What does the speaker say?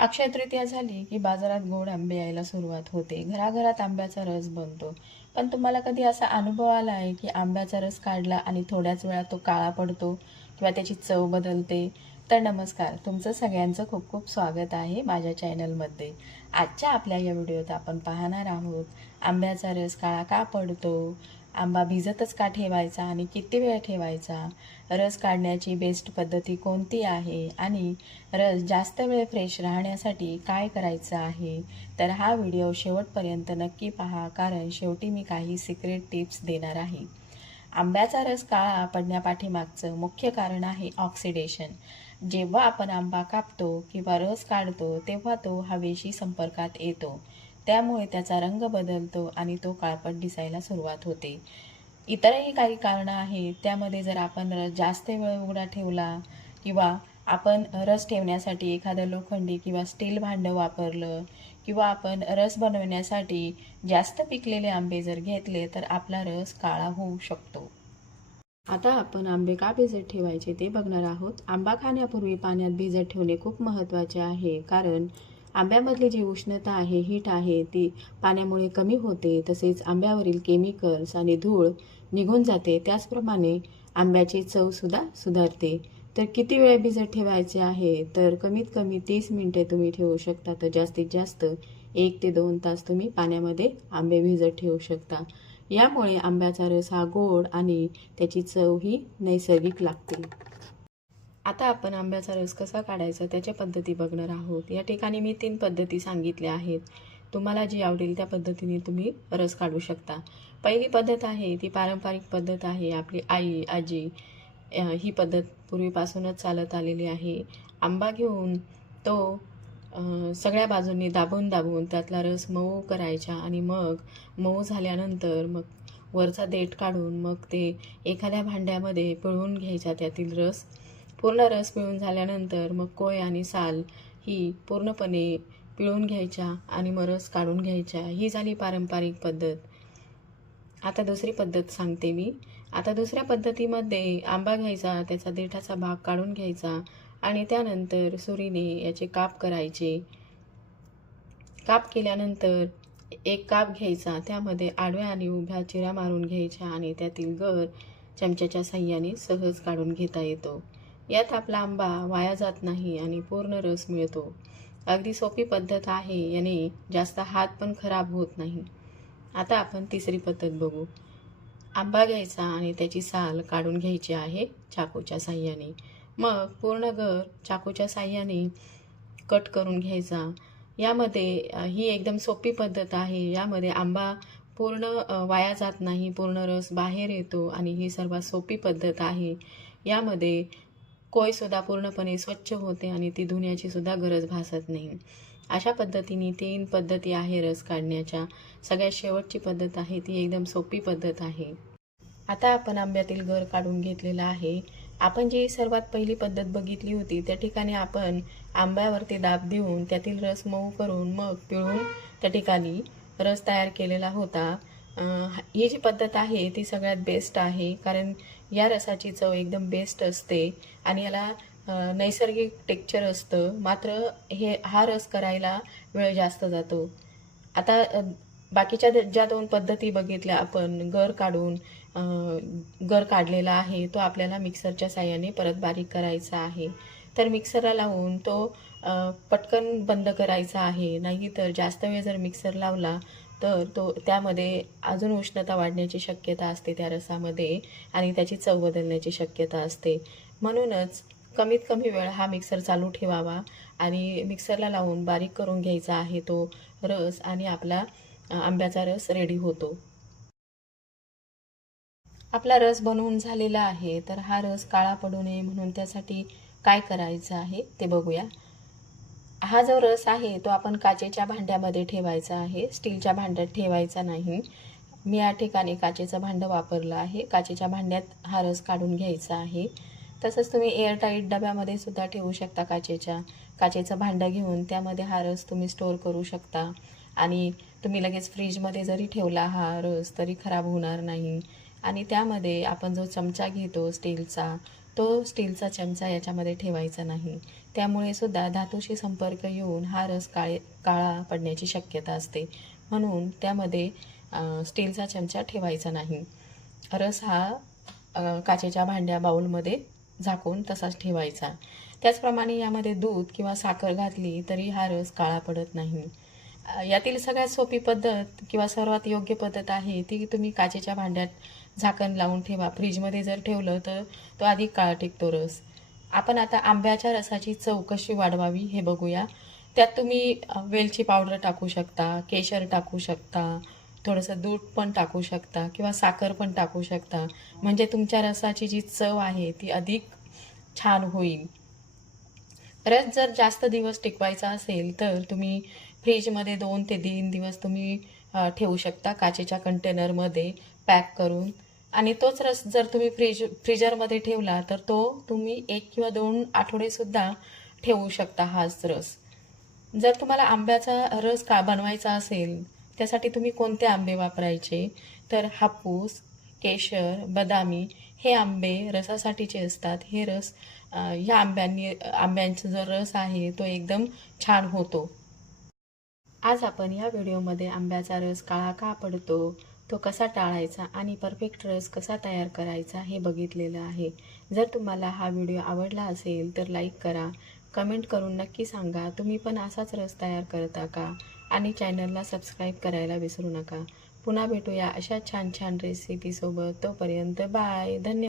अक्षय तृतीया झाली की बाजारात गोड आंबे यायला सुरुवात होते. घराघरात आंब्याचा रस बनतो. पण तुम्हाला कधी असा अनुभव आला आहे की आंब्याचा रस काढला आणि थोड्याच वेळात तो काळा पडतो किंवा त्याची चव बदलते? तर नमस्कार, तुमचं सगळ्यांचं खूप खूप स्वागत आहे माझ्या चॅनलमध्ये. आजच्या आपल्या या व्हिडिओत आपण पाहणार आहोत आंब्याचा रस काळा का पडतो, आंबा भिजतच का ठेवायचा आणि किती वेळ ठेवायचा, रस काढण्याची बेस्ट पद्धती कोणती आहे आणि रस जास्त वेळ फ्रेश राहण्यासाठी काय करायचं आहे. तर हा व्हिडिओ शेवटपर्यंत नक्की पहा, कारण शेवटी मी काही सिक्रेट टिप्स देणार आहे. आंब्याचा रस काळा पडण्यापाठीमागचं मुख्य कारण आहे ऑक्सिडेशन. जेव्हा आपण आंबा कापतो किंवा रस काढतो तेव्हा तो हवेशी संपर्कात येतो. त्यामुळे त्याचा रंग बदलतो आणि तो काळपट दिसायला सुरुवात होते. इतरही काही कारणं आहेत. त्यामध्ये जर आपण रस जास्त वेळ उघडा ठेवला किंवा आपण रस ठेवण्यासाठी एखादं लोखंडी किंवा स्टील भांडं वापरलं किंवा आपण रस बनवण्यासाठी जास्त पिकलेले आंबे जर घेतले तर आपला रस काळा होऊ शकतो. आता आपण आंबे का भिजत ठेवायचे ते बघणार आहोत. आंबा खाण्यापूर्वी पाण्यात भिजत ठेवणे खूप महत्त्वाचे आहे, कारण आंब्यामधली जी उष्णता आहे, हीट आहे, ती पाण्यामुळे कमी होते. तसेच आंब्यावरील केमिकल्स आणि धूळ निघून जाते. त्याचप्रमाणे आंब्याची चवसुद्धा सुधारते. तर किती वेळ भिजत ठेवायचे आहे? तर कमीत कमी 30 मिनिटे तुम्ही ठेवू शकता. तर जास्तीत जास्त 1 ते 2 तास तुम्ही पाण्यामध्ये आंबे भिजत ठेवू शकता. यामुळे आंब्याचा रस हा गोड आणि त्याची चव ही नैसर्गिक लागते. आता आपण आंब्याचा रस कसा काढायचा त्याच्या पद्धती बघणार आहोत. या ठिकाणी मी 3 पद्धती सांगितल्या आहेत. तुम्हाला जी आवडेल त्या पद्धतीने तुम्ही रस काढू शकता. पहिली पद्धत आहे ती पारंपरिक पद्धत आहे. आपली आई, आजी ही पद्धत पूर्वीपासूनच चालत आलेली आहे. आंबा घेऊन तो सगळ्या बाजूंनी दाबून दाबून त्यातला रस मऊ करायचा आणि मग मऊ झाल्यानंतर मग वरचा देठ काढून मग ते एखाद्या भांड्यामध्ये पिळून घ्यायचा. त्यातील रस पूर्ण रस पिळून झाल्यानंतर मग कोय आणि साल ही पूर्णपणे पिळून घ्यायच्या आणि मग रस काढून घ्यायच्या. ही झाली पारंपरिक पद्धत. आता दुसरी पद्धत सांगते मी. आता दुसऱ्या पद्धतीमध्ये आंबा घ्यायचा, त्याचा देठाचा भाग काढून घ्यायचा आणि त्यानंतर सुरीने याचे काप करायचे. काप केल्यानंतर एक काप घ्यायचा, त्यामध्ये आडव्या आणि उभ्या चिरा मारून घ्यायच्या आणि त्यातील गर चमच्याच्या साहाय्याने सहज काढून घेता येतो. यात आपला आंबा वाया जात नाही आणि पूर्ण रस मिळतो. अगदी सोपी पद्धत आहे. याने जास्त हात पण खराब होत नाही. आता आपण तिसरी पद्धत बघू. आंबा घ्यायचा आणि त्याची साल काढून घ्यायची आहे चाकूच्या साहाय्याने. मग पूर्ण गर चाकूच्या साहाय्याने कट करून घ्यायचा. यामध्ये ही एकदम सोपी पद्धत आहे. यामध्ये आंबा पूर्ण वाया जात नाही, पूर्ण रस बाहेर येतो आणि ही सर्वात सोपी पद्धत आहे. यामध्ये कोयसुद्धा पूर्णपणे स्वच्छ होते आणि ती धुण्याची सुद्धा गरज भासत नाही. अशा पद्धतीने 3 पद्धती आहे रस काढण्याच्या. सगळ्यात शेवटची पद्धत आहे ती एकदम सोपी पद्धत आहे. आता आपण आंब्यातील गर काढून घेतलेला आहे. आपण जी सर्वात पहिली पद्धत बघितली होती त्या ठिकाणी आपण आंब्यावरती दाब देऊन त्यातील रस मऊ करून मग पिळून त्या ठिकाणी रस तयार केलेला होता. ही जी पद्धत आहे ती सगळ्यात बेस्ट आहे, कारण या रसाची चव एकदम बेस्ट असते आणि याला नैसर्गिक टेक्स्चर असतं. मात्र हा रस करायला वेळ जास्त जातो. आता बाकीच्या ज्या 2 पद्धती बघितल्या आपण, गर काढलेला आहे तो आपल्याला मिक्सरच्या साहाय्याने परत बारीक करायचा आहे. तर मिक्सरला लावून तो पटकन बंद करायचा आहे. नाहीतर जास्त वेळ जर मिक्सर लावला तर त्यामध्ये अजून उष्णता वाढण्याची शक्यता असते त्या रसामध्ये आणि त्याची चव बदलण्याची शक्यता असते. म्हणूनच कमीत कमी वेळ हा मिक्सर चालू ठेवावा आणि मिक्सरला लावून बारीक करून घ्यायचा आहे तो रस आणि आपला आंब्याचा रस रेडी होतो. आपला रस बनवून झालेला आहे. तर हा रस काळा पडू नये म्हणून त्यासाठी काय करायचं आहे ते बघूया. हा जो रस आहे तो आपण काचेच्या भांड्यामध्ये ठेवायचा आहे, स्टीलच्या भांड्यात ठेवायचा नाही. मी या ठिकाणी काचेचं भांडं वापरलं आहे. काचेच्या भांड्यात हा रस काढून घ्यायचा आहे. तसंच तुम्ही एअरटाईट डब्यामध्ये सुद्धा ठेवू शकता. काचेचं भांडं घेऊन त्यामध्ये हा रस तुम्ही स्टोअर करू शकता आणि तुम्ही लगेच फ्रीजमध्ये जरी ठेवला हा रस तरी खराब होणार नाही. आणि त्यामध्ये आपण जो चमचा घेतो स्टीलचा, तो स्टीलचा चमचा याच्यामध्ये ठेवायचा नाही. त्यामुळे सुद्धा धातूशी संपर्क येऊन हा रस काळा पडण्याची शक्यता असते. म्हणून त्यामध्ये स्टीलचा चमचा ठेवायचा नाही. रस हा काचेच्या बाउलमध्ये झाकून तसाच ठेवायचा. त्याचप्रमाणे यामध्ये दूध किंवा साखर घातली तरी हा रस काळा पडत नाही. यातील सगळ्यात सोपी पद्धत किंवा सर्वात योग्य पद्धत आहे ती तुम्ही काचेच्या भांड्यात झाकण लावून ठेवा. फ्रीजमध्ये जर ठेवलं तर तो अधिक काळ टिकतो रस. आपण आता आंब्याच्या रसाची चव कशी वाढवावी हे बघूया. त्यात तुम्ही वेलची पावडर टाकू शकता, केशर टाकू शकता, थोडंसं दूध पण टाकू शकता किंवा साखर पण टाकू शकता. म्हणजे तुमच्या रसाची जी चव आहे ती अधिक छान होईल. रस जर जास्त दिवस टिकवायचा असेल तर तुम्ही फ्रीजमध्ये 2 ते 3 दिवस तुम्ही ठेवू शकता काचेच्या कंटेनरमध्ये पॅक करून. आणि तोच रस जर तुम्ही फ्रीजरमध्ये ठेवला तर तो तुम्ही 1 किंवा 2 आठवडेसुद्धा ठेवू शकता हाच रस. जर तुम्हाला आंब्याचा रस बनवायचा असेल त्यासाठी तुम्ही कोणते आंबे वापरायचे तर हापूस, केशर, बदामी हे आंबे रसासाठीचे असतात. हे रस ह्या आंब्यांचा जो रस आहे तो एकदम छान होतो. आज आपण या व्हिडिओमध्ये आंब्याचा रस काळा का पडतो, तो कसा टाळायचा आणि परफेक्ट रस कसा तयार करायचा हे बघितलेलं आहे. जर तुम्हाला हा व्हिडिओ आवडला असेल तर लाईक करा, कमेंट करून नक्की सांगा तुम्ही पण असाच रस तयार करता का, आणि चॅनलला सबस्क्राईब करायला विसरू नका. पुन्हा भेटूया अशा छान छान रेसिपीसोबत. तोपर्यंत बाय. धन्यवाद.